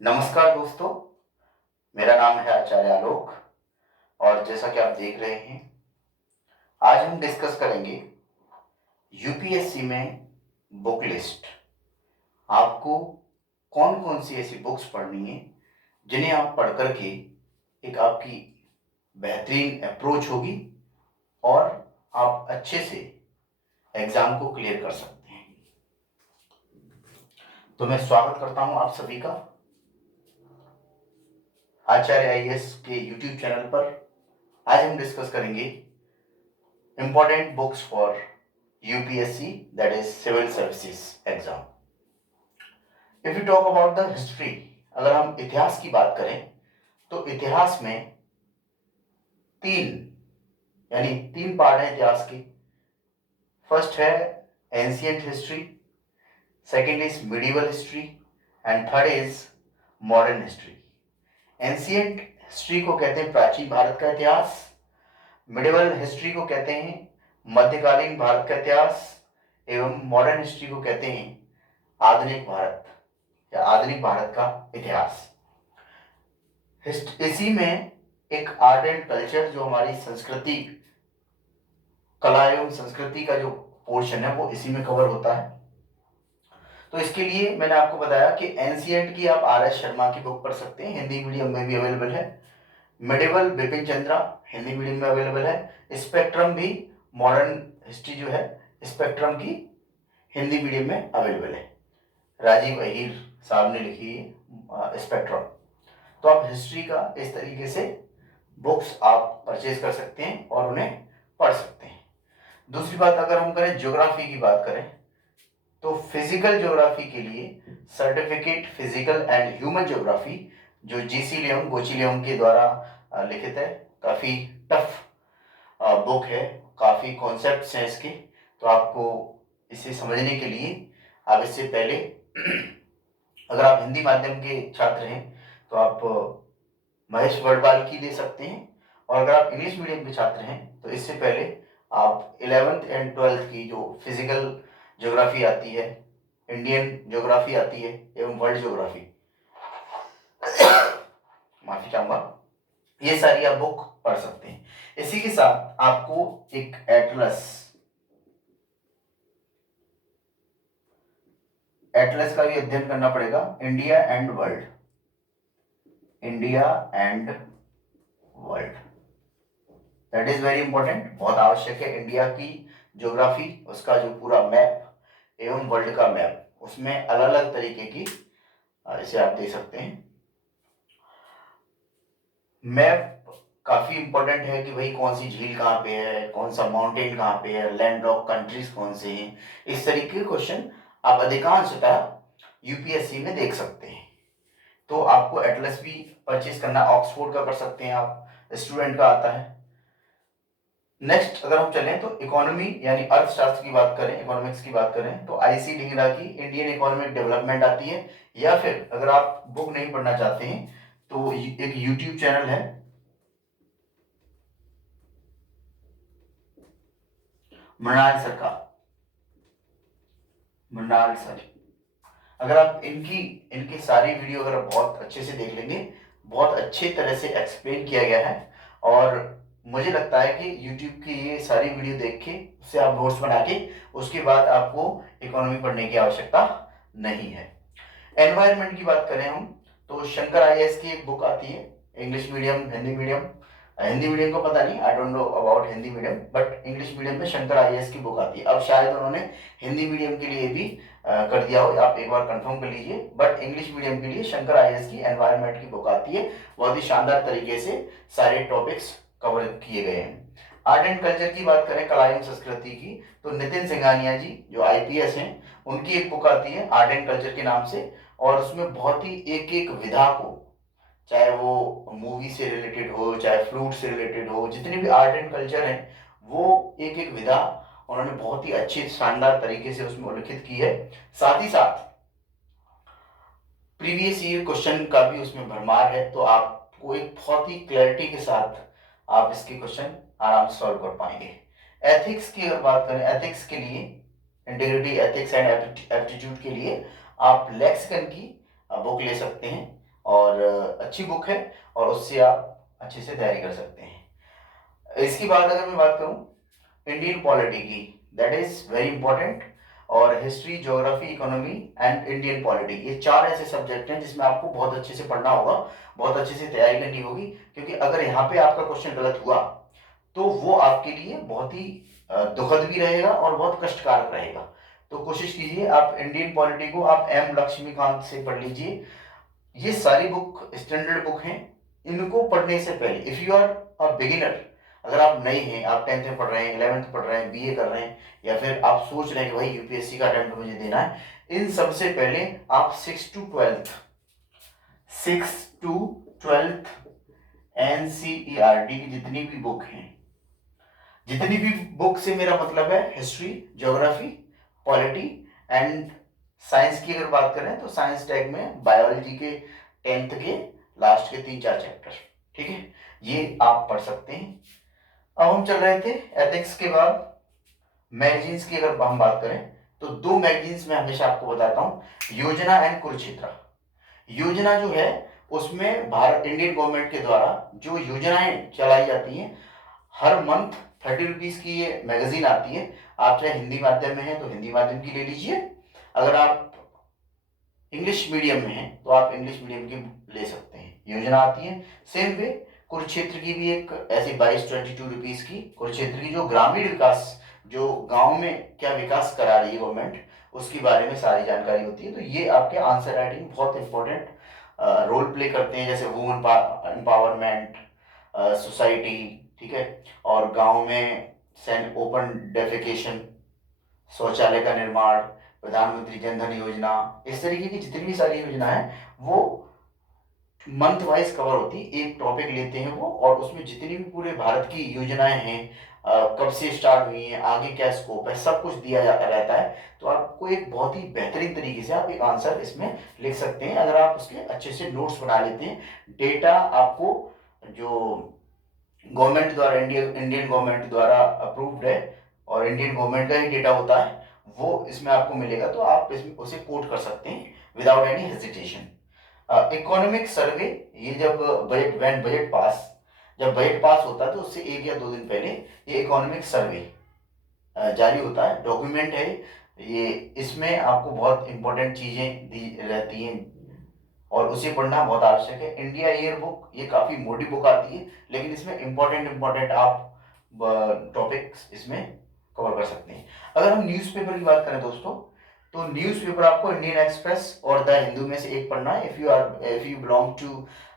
नमस्कार दोस्तों, मेरा नाम है आचार्य आलोक। और जैसा कि आप देख रहे हैं, आज हम डिस्कस करेंगे यूपीएससी में बुक लिस्ट। आपको कौन कौन सी ऐसी बुक्स पढ़नी है जिन्हें आप पढ़ करके एक आपकी बेहतरीन अप्रोच होगी और आप अच्छे से एग्जाम को क्लियर कर सकते हैं। तो मैं स्वागत करता हूं आप सभी का आचार्य आईएएस के यूट्यूब चैनल पर। आज हम डिस्कस करेंगे important books for UPSC, that is Civil Services exam. If you talk about the history, अगर हम इतिहास की बात करें तो इतिहास में तीन पार्ट हैं इतिहास की। फर्स्ट है ancient history, second is medieval history and third is modern history. Ancient history को कहते हैं प्राचीन भारत का इतिहास, मिडिवल हिस्ट्री को कहते हैं मध्यकालीन भारत का इतिहास, एवं मॉडर्न हिस्ट्री को कहते हैं आधुनिक भारत या आधुनिक भारत का इतिहास। इसी में एक आर्ट एंड कल्चर, जो हमारी संस्कृति, कला एवं संस्कृति का जो पोर्शन है वो इसी में कवर होता है। तो इसके लिए मैंने आपको बताया कि एंशियंट की आप आर एस शर्मा की बुक पढ़ सकते हैं, हिंदी मीडियम में भी अवेलेबल है। मिडिवल बिपिन चंद्रा हिंदी मीडियम में अवेलेबल है। स्पेक्ट्रम भी, मॉडर्न हिस्ट्री जो है स्पेक्ट्रम की हिंदी मीडियम में अवेलेबल है। राजीव अहीर साहब ने लिखी है स्पेक्ट्रम। तो आप हिस्ट्री का इस तरीके से बुक्स आप परचेज कर सकते हैं और उन्हें पढ़ सकते हैं। दूसरी बात, अगर हम करें ज्योग्राफी की बात करें तो फिजिकल ज्योग्राफी के लिए certificate physical and human geography, जो जीसी लियोंग गोची लियोंग के द्वारा लिखित है, काफ़ी टफ बुक है, काफ़ी कॉन्सेप्ट्स हैं इसके। तो आपको इसे समझने के लिए आप इससे पहले अगर आप हिंदी माध्यम के छात्र हैं तो आप महेश वडवाल की ले सकते हैं, और अगर आप इंग्लिश मीडियम के छात्र हैं तो इससे पहले आप 11th एंड 12th की जो फिजिकल ज्योग्राफी आती है, इंडियन ज्योग्राफी आती है एवं वर्ल्ड ज्योग्राफी, माफी चाहूंगा, ये सारी आप बुक पढ़ सकते हैं। इसी के साथ आपको एक एटलस का भी अध्ययन करना पड़ेगा, India and world, India and world, that is very important, बहुत आवश्यक है। इंडिया की ज्योग्राफी, उसका जो पूरा मैप एवं वर्ल्ड का मैप, उसमें अलग अलग तरीके की इसे आप दे सकते हैं। मैप काफी इंपॉर्टेंट है कि भाई कौन सी झील कहाँ पे है, कौन सा माउंटेन कहाँ पे है, लैंड लॉक कंट्रीज कौन से हैं, इस तरीके के क्वेश्चन आप अधिकांशतः यूपीएससी में देख सकते हैं। तो आपको एटलस भी परचेज करना, ऑक्सफोर्ड का कर सकते हैं आप, स्टूडेंट का आता है। नेक्स्ट अगर हम चलें तो इकोनॉमी यानी अर्थशास्त्र की बात करें, इकोनॉमिक्स की बात करें तो आईसी ढींगरा की इंडियन इकोनॉमिक डेवलपमेंट आती है। या फिर अगर आप बुक नहीं पढ़ना चाहते हैं तो एक यूट्यूब चैनल है मृणाल सर, अगर आप इनकी सारी वीडियो अगर आप बहुत अच्छे से देख लेंगे, बहुत अच्छे तरह से एक्सप्लेन किया गया है। और मुझे लगता है कि YouTube की ये सारी वीडियो देख के उससे आप नोट्स बना के उसके बाद आपको इकोनॉमी पढ़ने की आवश्यकता नहीं है। एनवायरनमेंट की बात करें हम तो शंकर आईएएस की एक बुक आती है, English medium Hindi medium, Hindi medium को पता नहीं, I don't know about Hindi medium, but English medium में शंकर आईएएस की बुक आती है। अब शायद उन्होंने हिंदी मीडियम के लिए भी कर दिया हो, आप एक बार कंफर्म कर लीजिए, बट इंग्लिश मीडियम के लिए शंकर आईएएस की एनवायरनमेंट की बुक आती है। बहुत ही शानदार तरीके से सारे टॉपिक्स कवर किए गए हैं। आर्ट एंड कल्चर की बात करें, कला एवं संस्कृति की, तो नितिन सिंघानिया जी जो आईपीएस हैं, उनकी एक बुक आती है आर्ट एंड कल्चर के नाम से, और उसमें बहुत ही एक एक विधा को, चाहे वो मूवी से रिलेटेड हो, चाहे फ्लूट से रिलेटेड हो, जितने भी आर्ट एंड कल्चर हैं वो एक एक विधा उन्होंने बहुत ही अच्छी शानदार तरीके से उसमें उल्लिखित की है। साथ ही साथ प्रीवियस ईयर क्वेश्चन का भी उसमें भरमार है, तो आपको एक बहुत ही क्लैरिटी के साथ आप इसके क्वेश्चन आराम से सॉल्व कर पाएंगे। एथिक्स की अगर बात करें, एथिक्स के लिए, इंटीग्रिटी एथिक्स एंड एप्टीट्यूड के लिए आप लेक्सिकन की बुक ले सकते हैं। और अच्छी बुक है और उससे आप अच्छे से तैयारी कर सकते हैं। इसके बाद अगर मैं बात करूं इंडियन पॉलिटी की, दैट इज वेरी इंपॉर्टेंट। और history, geography, economy and Indian polity, ये चार ऐसे सब्जेक्ट हैं जिसमें आपको बहुत अच्छे से पढ़ना होगा, बहुत अच्छे से तैयारी करनी होगी, क्योंकि अगर यहाँ पे आपका क्वेश्चन गलत हुआ तो वो आपके लिए बहुत ही दुखद भी रहेगा और बहुत कष्टकारक रहेगा। तो कोशिश कीजिए आप इंडियन पॉलिटी को आप एम लक्ष्मीकांत से पढ़ लीजिए। ये सारी बुक स्टैंडर्ड बुक हैं। इनको पढ़ने से पहले if you are a beginner, अगर आप नए हैं, आप 10th में पढ़ रहे हैं, 11th पढ़ रहे हैं, बीए कर रहे हैं, या फिर आप सोच रहे हैं कि भाई यूपीएससी का अटेम्प्ट मुझे देना है, इन सबसे पहले आप 6 to 12 एनसीईआरटी की जितनी भी बुक हैं, जितनी भी बुक से मेरा मतलब है history, geography, polity and science की अगर बात करें तो साइंस टैग में बायोलॉजी के 10th के लास्ट के 3-4 चैप्टर, ठीक है, ये आप पढ़ सकते हैं। अब हम चल रहे थे एथिक्स के बाद मैगजीन्स की अगर हम बात करें तो दो मैगजीन्स मैं हमेशा आपको बताता हूं, योजना एंड कुरुक्षेत्र। योजना जो है उसमें भारत इंडियन गवर्नमेंट के द्वारा जो योजनाएं चलाई जाती हैं, हर मंथ 30 रुपीज की ये मैगजीन आती है। आप चाहे हिंदी माध्यम में है तो हिंदी माध्यम की ले लीजिए, अगर आप इंग्लिश मीडियम में है तो आप इंग्लिश मीडियम की ले सकते हैं, योजना आती है। सेम वे कुरुक्षेत्र की भी एक ऐसी 22-22 रुपीज की कुरुक्षेत्र की, जो ग्रामीण विकास, जो गांव में क्या विकास करा रही है गवर्नमेंट, उसके बारे में सारी जानकारी होती है। तो ये आपके आंसर राइटिंग बहुत इंपॉर्टेंट रोल प्ले करते हैं, जैसे वुमेन एम्पावरमेंट, सोसाइटी, ठीक है, और गांव में ओपन डेफिकेशन, शौचालय का निर्माण, प्रधानमंत्री जन धन योजना, इस तरीके की जितनी भी सारी योजना है वो मंथ वाइज कवर होती है। एक टॉपिक लेते हैं वो, और उसमें जितनी भी पूरे भारत की योजनाएं हैं, कब से स्टार्ट हुई हैं, आगे क्या स्कोप है, सब कुछ दिया रहता है। तो आपको एक बहुत ही बेहतरीन तरीके से आप एक आंसर इसमें लिख सकते हैं अगर आप उसके अच्छे से नोट्स बना लेते हैं। डेटा आपको जो गवर्नमेंट द्वारा, इंडियन गवर्नमेंट द्वारा अप्रूव्ड है और इंडियन गवर्नमेंट का ही डेटा होता है, वो इसमें आपको मिलेगा, तो आप इसमें उसे कोट कर सकते हैं without any hesitation. Economic survey, ये जब बजट पास, जब बजट पास होता है तो उससे 1 या 2 दिन पहले ये इकोनॉमिक सर्वे जारी होता है, डॉक्यूमेंट है ये। इसमें आपको बहुत इंपॉर्टेंट चीजें दी रहती हैं और उसे पढ़ना बहुत आवश्यक है। इंडिया ईयर बुक, ये काफी मोटी बुक आती है, लेकिन इसमें इंपॉर्टेंट इंपॉर्टेंट आप टॉपिक्स इसमें कवर कर सकते हैं। अगर हम न्यूज़पेपर की बात करें दोस्तों, तो न्यूज़पेपर आपको इंडियन एक्सप्रेस और द हिंदू में से एक पढ़ना है, if you belong to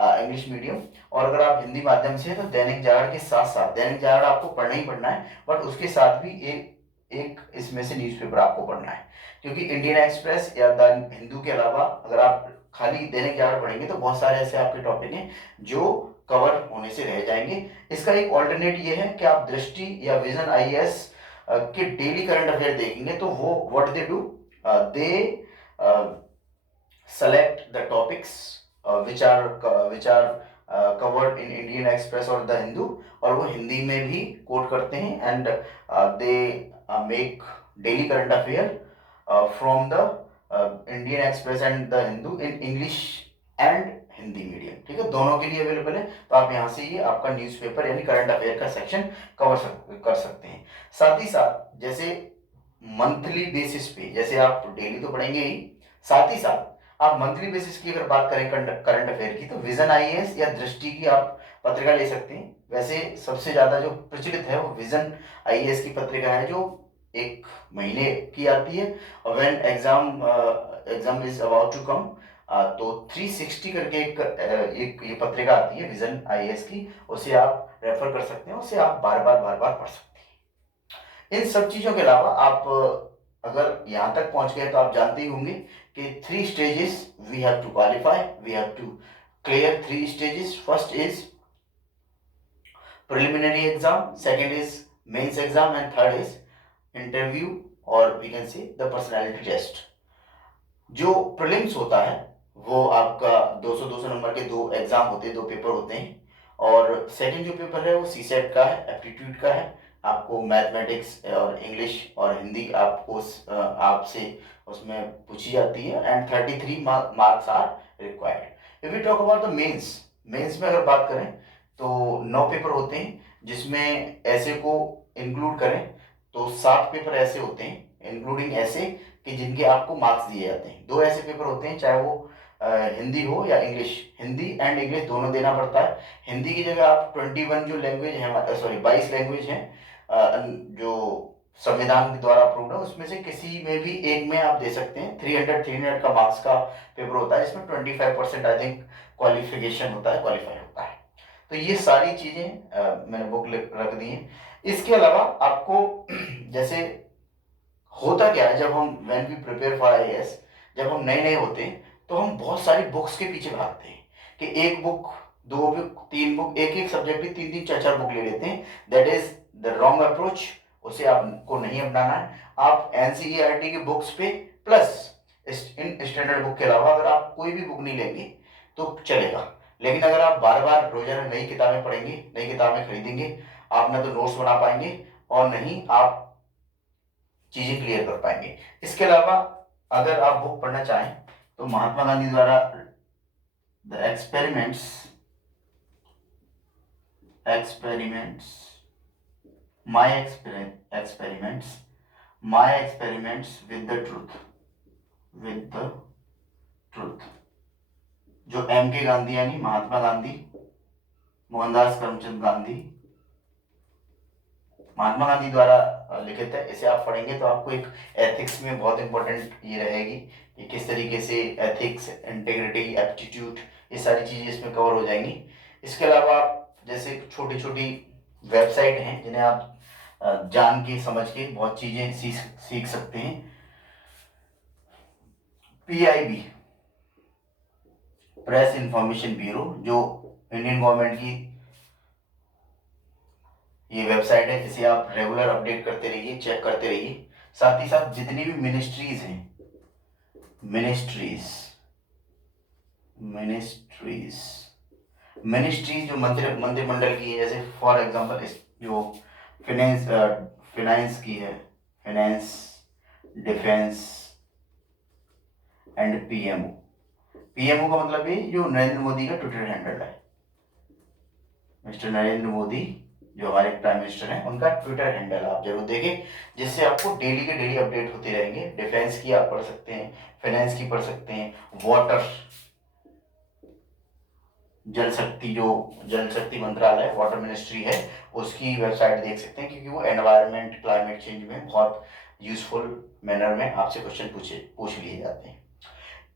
English medium. और अगर आप हिंदी माध्यम से हैं तो दैनिक जागरण के साथ साथ, दैनिक जागरण आपको पढ़ना ही पढ़ना है, बट उसके साथ भी एक एक इसमें से न्यूज़पेपर आपको पढ़ना है, क्योंकि इंडियन एक्सप्रेस या द हिंदू के अलावा अगर आप खाली दैनिक जागरण पढ़ेंगे तो बहुत सारे ऐसे आपके टॉपिक हैं जो कवर होने से रह जाएंगे। इसका एक ऑल्टरनेट ये है कि आप दृष्टि या विजन आईएएस के डेली करंट अफेयर देखेंगे, तो वो what they do, they select the topics which are covered in Indian Express और द हिंदू, और वो हिंदी में भी कोट करते हैं, and they make daily current affair from the Indian express and the Hindu in English and Hindi medium, ठीक है, दोनों के लिए अवेलेबल है। तो आप यहाँ से ये आपका न्यूज़पेपर यानी करंट अफेयर का सेक्शन कर सकते हैं। साथ ही साथ जैसे मंथली बेसिस पे, जैसे आप डेली तो पढ़ेंगे ही, साथ ही साथ आप मंथली बेसिस की अगर बात करें करंट अफेयर की, तो विजन आईएएस या दृष्टि की आप पत्रिका ले सकते हैं। वैसे सबसे ज्यादा जो प्रचलित है वो विजन आईएएस की पत्रिका है, जो 1 महीने की आती है, और when exam is about to come, तो 360 करके एक ये पत्रिका आती है विजन आईएएस की, उसे आप रेफर कर सकते हैं, उसे आप बार बार पढ़ सकते हैं। इन सब चीजों के अलावा आप अगर यहाँ तक पहुंच गए तो आप जानते ही होंगे कि 3 stages we have to qualify, we have to clear 3 stages. First is preliminary exam, second is mains exam, and third is interview, और we can say the personality test. जो प्रीलिम्स होता है वो आपका 200 नंबर के 2 एग्जाम होते हैं, 2 paper होते हैं, और सेकंड जो पेपर है वो सीसेट का है, एप्टीट्यूड का है। आपको मैथमेटिक्स और इंग्लिश और हिंदी आपको आपसे उसमें पूछी जाती है, and 33 marks are required. If you talk about the mains में अगर बात करें तो 9 पेपर होते हैं, जिसमें ऐसे को इंक्लूड करें तो 7 पेपर ऐसे होते हैं इंक्लूडिंग ऐसे कि जिनके आपको मार्क्स दिए जाते हैं। 2 ऐसे पेपर होते हैं, चाहे वो हिंदी हो या इंग्लिश, हिंदी एंड इंग्लिश दोनों देना पड़ता है। हिंदी की जगह आप 21 जो लैंग्वेज है, सॉरी 22 लैंग्वेज हैं जो संविधान के द्वारा अप्रूव्ड है, उसमें से किसी में भी एक में आप दे सकते हैं। 300 का मार्क्स का पेपर होता है, जिसमें 25% आई थिंक क्वालिफिकेशन होता है, क्वालिफाई होता है। तो ये सारी चीजें मैंने बुक रख दी हैं। इसके अलावा आपको जैसे होता क्या है, जब हम when we prepare for IAS, जब हम नए नए होते हैं तो हम बहुत सारी बुक्स के पीछे भागते हैं कि एक बुक, 2 बुक, 3 बुक, एक एक सब्जेक्ट की 3-3, 4-4 बुक ले लेते हैं। That is the wrong approach. उसे आपको नहीं अपनाना है। आप एनसीईआरटी की बुक्स पे प्लस इन स्टैंडर्ड बुक के अलावा अगर आप कोई भी बुक नहीं लेंगे तो चलेगा। लेकिन अगर आप बार बार रोजाना नई किताबें पढ़ेंगे, नई किताबें खरीदेंगे, आप ना तो नोट्स बना पाएंगे और नहीं आप चीजें क्लियर कर पाएंगे। इसके अलावा अगर आप बुक पढ़ना चाहें तो महात्मा गांधी द्वारा the experiments my experiments with the truth, जो एम के गांधी यानी महात्मा गांधी, मोहनदास करमचंद गांधी, महात्मा गांधी द्वारा लिखित है। इसे आप पढ़ेंगे तो आपको एक एथिक्स में बहुत इंपॉर्टेंट ये रहेगी कि किस तरीके से एथिक्स, इंटेग्रिटी, एप्टीट्यूड, ये सारी चीजें इसमें कवर हो जाएंगी। इसके अलावा जैसे छोटी छोटी वेबसाइट हैं जिन्हें आप जान के समझ के बहुत चीजें सीख सकते हैं। PIB, प्रेस इंफॉर्मेशन ब्यूरो, जो इंडियन गवर्नमेंट की ये वेबसाइट है, जिसे आप रेगुलर अपडेट करते रहिए, चेक करते रहिए। साथ ही साथ जितनी भी मिनिस्ट्रीज हैं, मिनिस्ट्रीज जो मंत्रिमंडल की है, जैसे फॉर एग्जांपल जो फिनेंस की है, फाइनेंस, डिफेंस एंड पीएमओ का मतलब है जो नरेंद्र मोदी का ट्विटर हैंडल है। मिस्टर नरेंद्र मोदी जो हमारे प्राइम मिनिस्टर हैं, उनका ट्विटर हैंडल आप जरूर देखें, जिससे आपको डेली के डेली अपडेट होते रहेंगे। डिफेंस की आप पढ़ सकते हैं, फाइनेंस की पढ़ सकते हैं, वाटर, जल शक्ति मंत्रालय, वाटर मिनिस्ट्री है, उसकी वेबसाइट देख सकते हैं, क्योंकि वो एनवायरनमेंट, क्लाइमेट चेंज में बहुत यूजफुल मैनर में आपसे क्वेश्चन पूछ लिए जाते हैं।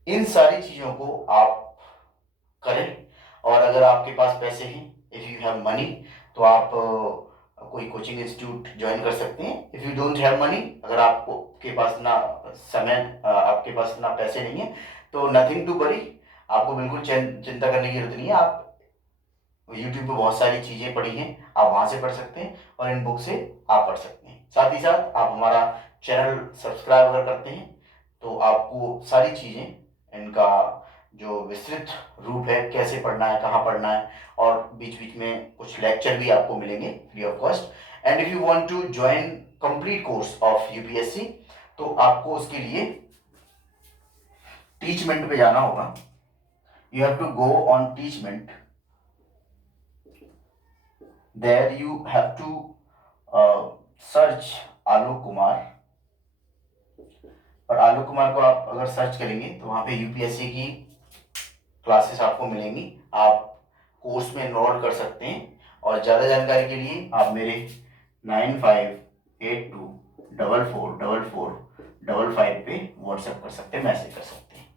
इन सारी चीजों को आप करें, और अगर आपके पास पैसे हैं, इफ यू हैव मनी, तो आप कोई कोचिंग इंस्टीट्यूट ज्वाइन कर सकते हैं। If you don't have money, अगर आपको के पास ना समय, आपके पास ना पैसे नहीं है, तो नथिंग टू वरी, आपको बिल्कुल चिंता करने की जरूरत नहीं है। आप यूट्यूब पे बहुत सारी चीजें पढ़ी हैं, आप वहां से पढ़ सकते हैं और इन बुक से आप पढ़ सकते हैं। साथ ही साथ आप हमारा चैनल सब्सक्राइब अगर करते हैं तो आपको सारी चीजें, इनका जो विस्तृत रूप है, कैसे पढ़ना है, कहाँ पढ़ना है, और बीच बीच में कुछ लेक्चर भी आपको मिलेंगे free of cost. And if you want to join complete course of UPSC, तो आपको उसके लिए टीचमेंट पे जाना होगा। You have to go on Teachmint, there you have to search Alok Kumar, और आलोक कुमार को आप अगर सर्च करेंगे तो वहां पे यूपीएससी की क्लासेस आपको मिलेंगी। आप कोर्स में एनरोल कर सकते हैं, और ज़्यादा जानकारी के लिए आप मेरे 9582444455 पे व्हाट्सएप कर सकते हैं, मैसेज कर सकते हैं।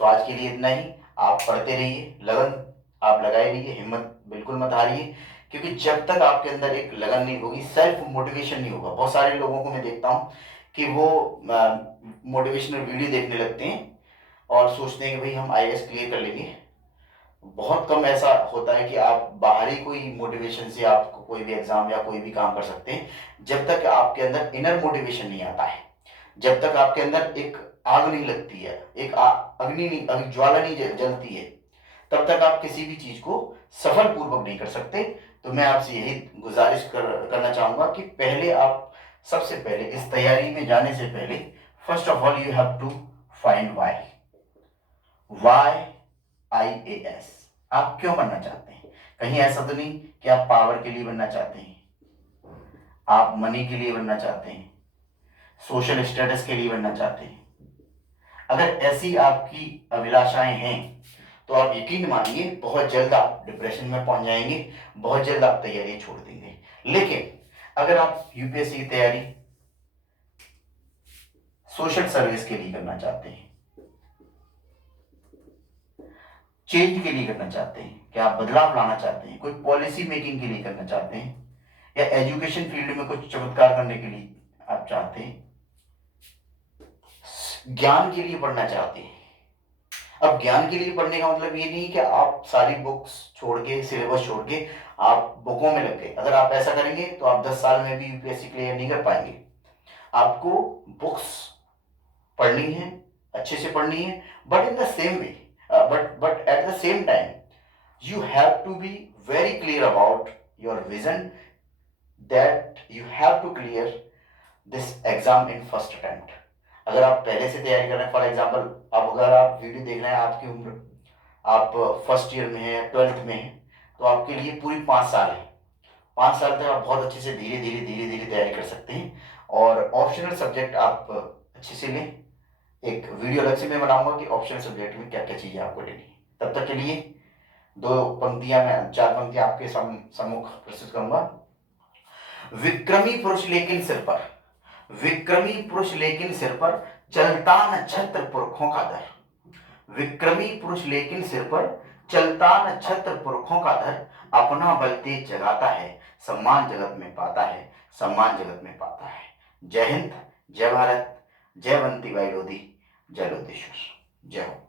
तो आज के लिए इतना ही। आप पढ़ते रहिए, लगन आप लगाए रहिए, हिम्मत बिल्कुल मत हारिए, क्योंकि जब तक आपके अंदर एक लगन नहीं होगी, सेल्फ मोटिवेशन नहीं होगा। बहुत सारे लोगों को मैं देखता हूँ कि वो मोटिवेशनल वीडियो देखने लगते हैं और सोचते हैं कि भाई हम आईएएस क्लियर कर लेंगे। बहुत कम ऐसा होता है कि आप बाहरी कोई मोटिवेशन से आप कोई भी एग्जाम या कोई भी काम कर सकते हैं। जब तक आपके अंदर इनर मोटिवेशन नहीं आता है, जब तक आपके अंदर एक आग नहीं लगती है, एक अग्नि नहीं, अभी ज्वाला नहीं जलती है, तब तक आप किसी भी चीज को सफल पूर्वक नहीं कर सकते। तो मैं आपसे यही गुजारिश करना चाहूंगा कि पहले आप, सबसे पहले इस तैयारी में जाने से पहले, first of all you have to find why. IAS। आप क्यों बनना चाहते हैं? कहीं ऐसा तो नहीं कि आप पावर के लिए बनना चाहते हैं, आप मनी के लिए बनना चाहते हैं, सोशल स्टेटस के लिए बनना चाहते हैं? अगर ऐसी आपकी अभिलाषाएं हैं तो आप यकीन मानिए बहुत जल्द आप डिप्रेशन में पहुंच जाएंगे, बहुत जल्द आप तैयारी छोड़ देंगे। लेकिन अगर आप यूपीएससी की तैयारी सोशल सर्विस के लिए करना चाहते हैं, चेंज के लिए करना चाहते हैं, क्या आप बदलाव लाना चाहते हैं, कोई पॉलिसी मेकिंग के लिए करना चाहते हैं, या एजुकेशन फील्ड में कुछ चमत्कार करने के लिए आप चाहते हैं, ज्ञान के लिए पढ़ना चाहते हैं। अब ज्ञान के लिए पढ़ने का मतलब ये नहीं कि आप सारी बुक्स छोड़ के, सिलेबस छोड़ के आप बुकों में लग गए। अगर आप ऐसा करेंगे तो आप 10 साल में भी यूपीएससी क्लियर नहीं कर पाएंगे। आपको बुक्स पढ़नी है, अच्छे से पढ़नी है, but in the same way, but at the same time you have to be very clear about your vision, that you have to clear this exam in first attempt। अगर आप पहले से तैयारी कर रहे हैं, फॉर एग्जाम्पल अब अगर आप वीडियो देख रहे हैं, आपकी उम्र, आप फर्स्ट ईयर में हैं, 12th में हैं, तो आपके लिए पूरी 5 साल है। 5 साल तक आप बहुत अच्छे से धीरे धीरे धीरे धीरे तैयारी कर सकते हैं, और ऑप्शनल सब्जेक्ट आप अच्छे से लें। एक वीडियो अलग से मैं बनाऊंगा कि ऑप्शनल सब्जेक्ट में क्या क्या चीज़ें आपको लेनी है। तब तक के लिए 2 पंक्तियां, मैं 4 पंक्तियां आपके सम्मुख प्रस्तुत करूंगा। विक्रमी पुरुष लेकिन सिर पर, विक्रमी पुरुष लेकिन सिर पर, चलता न छत्र पुरखों का दर। विक्रमी पुरुष लेकिन सिर पर, चलता न छत्र पुरखों का दर। अपना बल तेज जगाता है, सम्मान जगत में पाता है, सम्मान जगत में पाता है। जय हिंद, जय भारत, जय बंटी भाई लोधी, जय लोधेश्वर, जय हो।